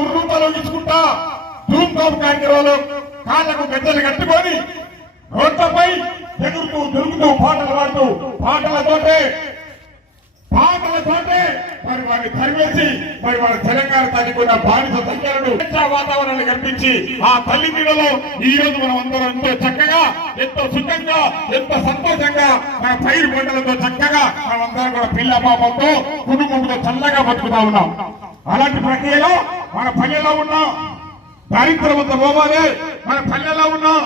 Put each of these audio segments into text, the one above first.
ఉర్రు తొలగించుకుంటా ధూమ్ధాం కార్యక్రమాలు కాళ్ళకు గజ్జలు కట్టుకొని రోడ్లపై ఎగురుతూ దొరుకుతూ పాటలు పాడుతూ పాటలతోటే మరి వారిని తరివేసి మరి వాళ్ళ తెలంగాణ తల్లికున్న బానిస సంఖ్యలను వాతావరణాన్ని కల్పించి ఆ తల్లి నీడలో ఈ రోజు మనం అందరం ఎంతో చక్కగా ఎంతో సుఖంగా ఎంతో సంతోషంగా మన పైరు పంటలతో చక్కగా మనం అందరం కూడా పిల్ల పాపంతో కుటుంబంతో చల్లగా బతుకుతా ఉన్నాం. అలాంటి ప్రక్రియలో మన పల్లెలో ఉన్నాం. దారిద్ర్యంతో పోవాలి. మన పల్లెలో ఉన్నాం.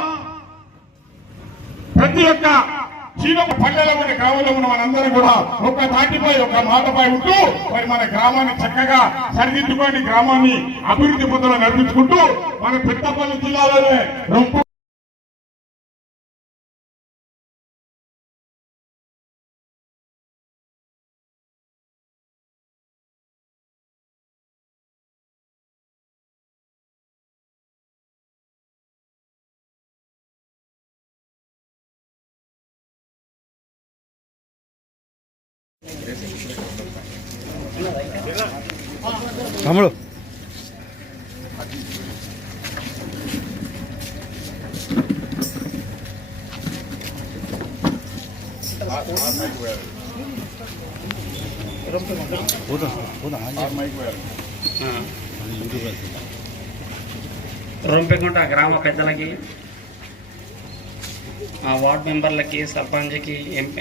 ప్రతి ఒక్క పల్లెలో ఉన్న గ్రామంలో ఉన్న మనందరం కూడా ఒక తాటిపై ఒక మాటపై ఉంటూ మరి మన గ్రామాన్ని చక్కగా సరిదిద్దుకొని గ్రామాన్ని అభివృద్ధి పొందడం నడిపించుకుంటూ మన పెద్దపల్లి జిల్లాలోనే రొంపు తమ్ముడు రొంపెకుంట గ్రామ పెద్దలకి, వార్డు మెంబర్లకి, సర్పంచ్కి,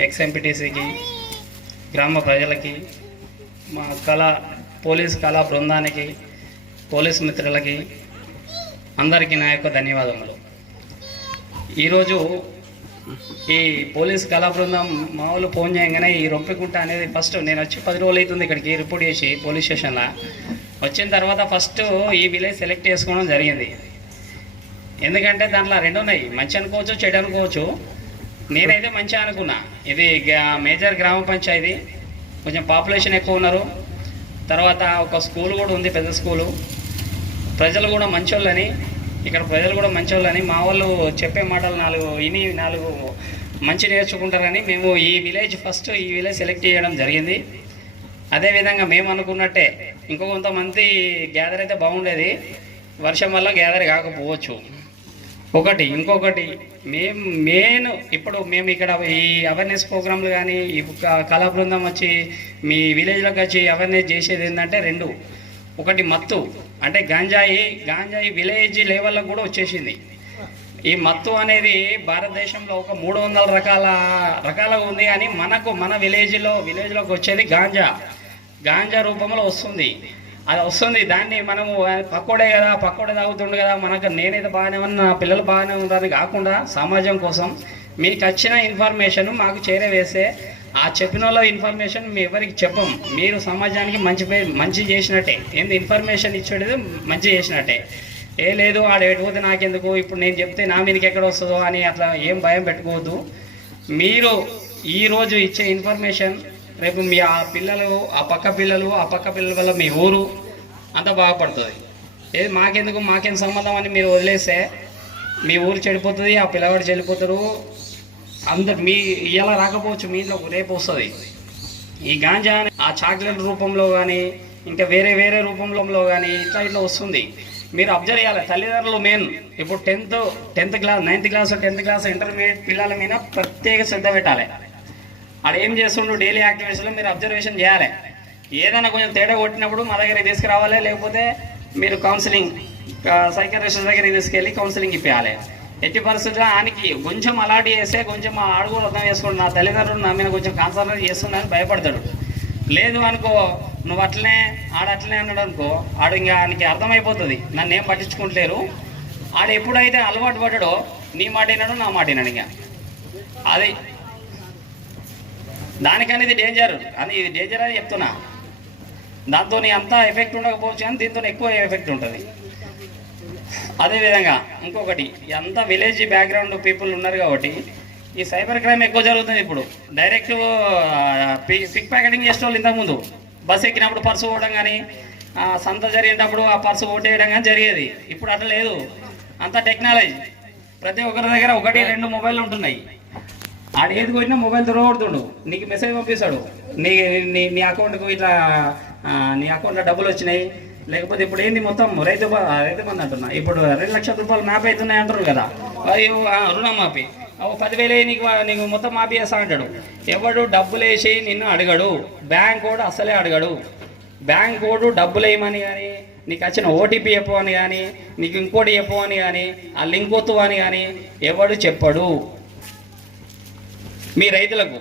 ఎక్స్ ఎంపీటీసీకి, గ్రామ ప్రజలకి, మా పోలీస్ కళా బృందానికి, పోలీస్ మిత్రులకి అందరికీ నా యొక్క ధన్యవాదములు. ఈరోజు ఈ పోలీస్ కళా బృందం మా వాళ్ళు ఫోన్ చేయగానే ఈ రొంపెకుంట అనేది ఫస్ట్ నేను వచ్చి 10 రోజులు అవుతుంది ఇక్కడికి రిపోర్ట్ చేసి పోలీస్ స్టేషన్లో. వచ్చిన తర్వాత ఫస్ట్ ఈ విలేజ్ సెలెక్ట్ చేసుకోవడం జరిగింది. ఎందుకంటే దాంట్లో 2 ఉన్నాయి, మంచి అనుకోవచ్చు చెడు అనుకోవచ్చు. నేనైతే మంచిగా అనుకున్నా. ఇది మేజర్ గ్రామ పంచాయతీ, కొంచెం పాపులేషన్ ఎక్కువ ఉన్నారు. తర్వాత ఒక స్కూల్ కూడా ఉంది, పెద్ద స్కూలు. ప్రజలు కూడా మంచోళ్ళని, ఇక్కడ ప్రజలు కూడా మంచోళ్ళని మా వాళ్ళు చెప్పే మాటలు 4 మంచి నేర్చుకుంటారని మేము ఈ విలేజ్ సెలెక్ట్ చేయడం జరిగింది. అదేవిధంగా మేము అనుకున్నట్టే ఇంకో కొంతమంది గ్యాదర్ అయితే బాగుండేది, వర్షం వల్ల గ్యాదర్ కాకపోవచ్చు. ఇంకొకటి ఇప్పుడు మేము ఇక్కడ ఈ అవేర్నెస్ ప్రోగ్రాంలు కానీ ఈ కళా బృందం వచ్చి మీ విలేజ్లోకి వచ్చి అవేర్నెస్ చేసేది ఏంటంటే 2. ఒకటి మత్తు, అంటే గంజాయి విలేజ్ లెవెల్లో కూడా వచ్చేసింది. ఈ మత్తు అనేది భారతదేశంలో ఒక 300 రకాలుగా ఉంది. కానీ మన విలేజ్లోకి వచ్చేది గాంజా రూపంలో వస్తుంది. అది వస్తుంది. దాన్ని మనము పక్కోడే తాగుతుండు కదా, నేనైతే బాగానే ఉన్నా, నా పిల్లలు బాగానే ఉన్నారని కాకుండా సమాజం కోసం మీకు వచ్చిన ఇన్ఫర్మేషన్ మాకు చేరవేస్తే ఆ చెప్పిన వాళ్ళ ఇన్ఫర్మేషన్ మీ ఎవరికి చెప్పం. మీరు సమాజానికి మంచి చేసినట్టే. ఇన్ఫర్మేషన్ ఇచ్చేది మంచి చేసినట్టే. లేదు ఆడు ఎటుపోతే నాకెందుకు, ఇప్పుడు నేను చెప్తే నా మీదకి ఎక్కడ వస్తుందో అని అట్లా ఏం భయం పెట్టుకోవద్దు. మీరు ఈరోజు ఇచ్చే ఇన్ఫర్మేషన్ రేపు మీ ఆ పక్క పిల్లల వల్ల మీ ఊరు అంతా బాగుపడుతుంది. ఏది మాకేం సంబంధం అని మీరు వదిలేస్తే మీ ఊరు చెడిపోతుంది, ఆ పిల్లవాడు చెడిపోతారు. మీ ఇలా రాకపోవచ్చు, మీ ఇంట్లో రేపు వస్తుంది. ఈ గాంజా ఆ చాక్లెట్ రూపంలో కానీ ఇంకా వేరే రూపంలో కానీ ఇట్లా వస్తుంది. మీరు అబ్జర్వ్ చేయాలి. తల్లిదండ్రులు మెయిన్ ఇప్పుడు 10th class 9th class 10th class intermediate పిల్లల మీద ప్రత్యేక శ్రద్ధ పెట్టాలి. ఆడ ఏం చేస్తుండ్రు డైలీ యాక్టివిటీస్లో మీరు అబ్జర్వేషన్ చేయాలి. ఏదైనా కొంచెం తేడా కొట్టినప్పుడు మా దగ్గరికి తీసుకురావాలి. లేకపోతే మీరు కౌన్సిలింగ్ సైకాట్రిస్ట్ దగ్గరికి తీసుకెళ్ళి కౌన్సిలింగ్ ఇప్పించాలి. ఎట్టి పరిస్థితుల్లో ఆయనకి కొంచెం అలాంటి చేస్తే కొంచెం ఆడు కూడా అర్థం చేసుకోండి, నా తల్లిదండ్రులు నా మీద కొంచెం కాన్సన్ట్రేట్ చేస్తున్నారని భయపడతాడు. లేదు అనుకో, నువ్వు అట్లనే అన్నాడు అనుకో, ఆడు ఇంకా ఆయనకి అర్థమైపోతుంది నన్ను ఏం పట్టించుకుంటలేరు. ఆడు ఎప్పుడైతే అలవాటు పడ్డాడో నీ మాట విన్నాడు, నా మాట విన్నాడు. ఇంకా అది దానికని ఇది డేంజర్ అని చెప్తున్నా. దాంతో అంతా ఎఫెక్ట్ ఉండకపోవచ్చు, కానీ దీంతో ఎక్కువ ఎఫెక్ట్ ఉంటుంది. అదేవిధంగా ఇంకొకటి, అంతా విలేజ్ బ్యాక్గ్రౌండ్ పీపుల్ ఉన్నారు కాబట్టి ఈ సైబర్ క్రైమ్ ఎక్కువ జరుగుతుంది. ఇప్పుడు డైరెక్ట్ పిక్ ప్యాకెటింగ్ చేసే వాళ్ళు ఇంతకుముందు బస్సు ఎక్కినప్పుడు పర్సు పోవడం కానీ, సంత జరిగేటప్పుడు ఆ పర్సు ఓటేయడం కానీ జరిగేది. ఇప్పుడు అట్లా లేదు, అంతా టెక్నాలజీ. ప్రతి ఒక్కరి దగ్గర 1-2 మొబైల్ ఉంటున్నాయి. ఆడు ఏది కొట్టినా మొబైల్ దొరకడుతుండు, నీకు మెసేజ్ పంపిస్తాడు, నీ అకౌంట్కు ఇట్లా నీ అకౌంట్లో డబ్బులు వచ్చినాయి, లేకపోతే ఇప్పుడు ఏంది మొత్తం రైతు బంధు అంటున్నా, ఇప్పుడు 2 లక్షల రూపాయలు మ్యాప్ అవుతున్నాయి అంటారు కదా, అది రుణమాఫీ 10,000 నీకు మొత్తం మాఫీ చేస్తా అంటాడు. ఎవడు డబ్బులు వేసి నిన్ను అడగడు, బ్యాంక్ కూడా అసలే అడగడు. బ్యాంక్ కోడు డబ్బులు వేయమని కానీ, నీకు వచ్చిన ఓటీపీ చెప్పు అని కానీ, నీకు ఇంకోటి చెప్పు అని కానీ, ఆ లింక్ వద్దు అని కానీ ఎవడు చెప్పడు మీ రైతులకు.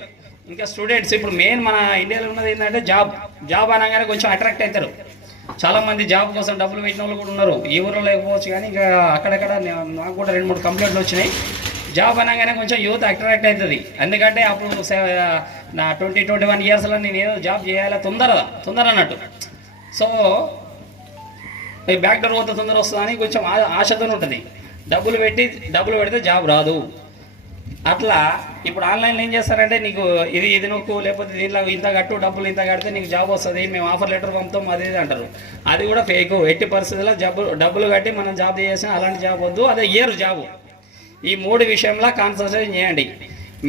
ఇంకా స్టూడెంట్స్, ఇప్పుడు మెయిన్ మన ఇండియాలో ఉన్నది ఏంటంటే జాబ్ అనగానే కొంచెం అట్రాక్ట్ అవుతారు. చాలామంది జాబ్ కోసం డబ్బులు పెట్టిన వాళ్ళు కూడా ఉన్నారు. ఈ ఊరిలో లేకపోవచ్చు కానీ ఇంకా అక్కడక్కడ నాకు కూడా 2-3 కంప్లైంట్లు వచ్చినాయి. జాబ్ అనగానే కొంచెం యూత్ అట్రాక్ట్ అవుతుంది. ఎందుకంటే అప్పుడు నా 20-21 ఇయర్స్లో నేను ఏదో జాబ్ చేయాలి తొందర అన్నట్టు. సో బ్యాక్ డోర్ పోతే తొందర వస్తుందని కొంచెం ఆశతో ఉంటుంది. డబ్బులు పెడితే జాబ్ రాదు. అట్లా ఇప్పుడు ఆన్లైన్లో ఏం చేస్తారంటే, నీకు ఇది నొక్కు, లేకపోతే దీంట్లో ఇంత కట్టు, డబ్బులు ఇంత కడితే నీకు జాబ్ వస్తుంది, మేము ఆఫర్ లెటర్ పంపుతాం, అది అంటారు. అది కూడా ఫేక్. ఎట్టి పరిస్థితుల్లో డబ్బులు కట్టి మనం జాబ్ చేసినా అలాంటి జాబ్ వద్దు, అదే ఇయర్ జాబు. ఈ 3 విషయంలో కాన్సన్ట్రేట్ చేయండి.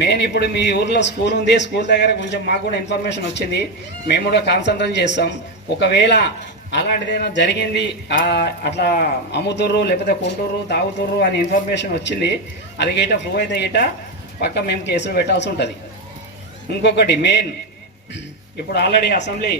మెయిన్ ఇప్పుడు మీ ఊర్లో స్కూల్ ఉంది, స్కూల్ దగ్గర కొంచెం మాకు కూడా ఇన్ఫర్మేషన్ వచ్చింది, మేము కూడా కాన్సన్ట్రేట్ చేస్తాం. ఒకవేళ అలాంటిదైనా జరిగింది, అట్లా అమ్ముతుర్రు లేకపోతే కొంటుర్రు తాగుతుర్రు అని ఇన్ఫర్మేషన్ వచ్చింది, అది గిట ప్రూవ్ అయితే గిట పక్క మేము కేసులు పెట్టాల్సి ఉంటుంది. ఇంకొకటి మెయిన్, ఇప్పుడు ఆల్రెడీ అసెంబ్లీ